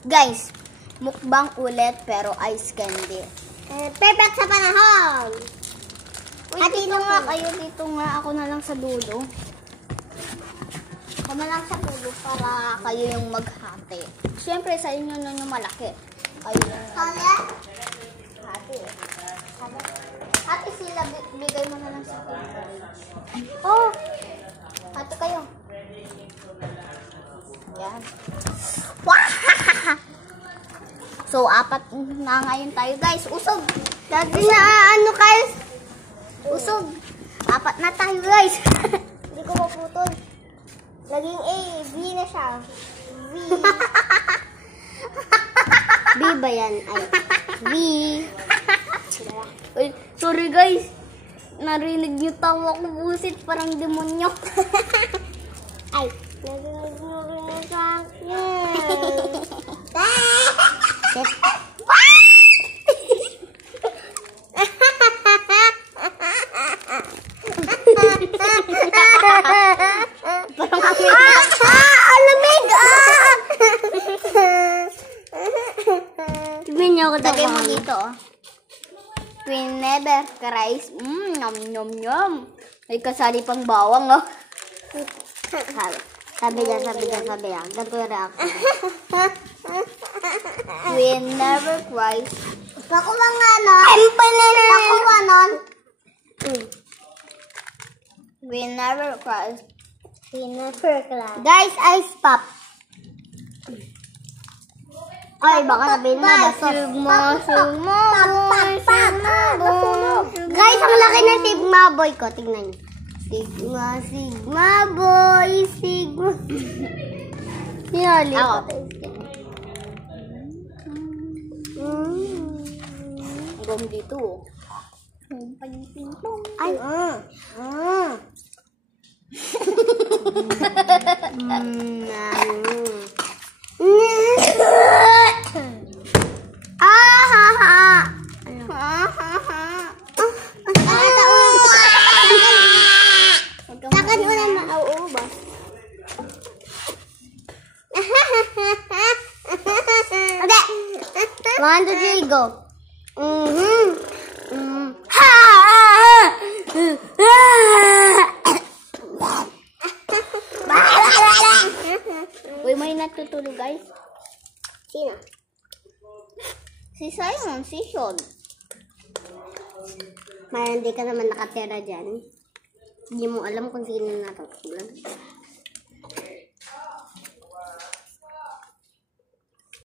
Guys, mukbang ulit pero ice candy. Perfect sa panahon. At dito nga kayo, dito nga ako na lang sa dulo. Ako na lang sa dulo para kayo yung maghati. Siyempre sa inyo nun yung malaki. Kayo yung hati. Hati sila, bigay mo na lang sa akin. Oh! Hati kayo. Yan. So, 4 na ngayon tayo, guys. Usog. Dati na ano guys? Usog. 4 na tayo, guys. Hindi ko maputol. Naging A, B na siya. V. B ba yan? Ay, V. Uy, sorry, guys. Narinig niyo tawa ko, busit. Parang demonyo. Ay, narinig mo rin sa akin. Alamig! Tignan niyo ako Lagay mo dito, oh. Twin never cries. Nom nom nom. May kasali pang bawang, oh. Sabi niya. Ganito yung reaction. Twin never cries. Nakuha nga nun. Nakuha nun. Twin never cries. Guys, ice pop. Ay, baka sabihin mo ba? Sigma, boy. Guys, ang laki ng Sigma boy ko. Tingnan niyo. Sigma boy. Sinali Ako. Hanggang dito, oh. Ay. Takan mo na mauubos. Okay. 1, 2, 3, go. Uy, may natutulog, guys. Sino? Si Simon, si Sean. Mayroon di ka naman nakatira dyan. Hindi mo alam kung sino natutulog.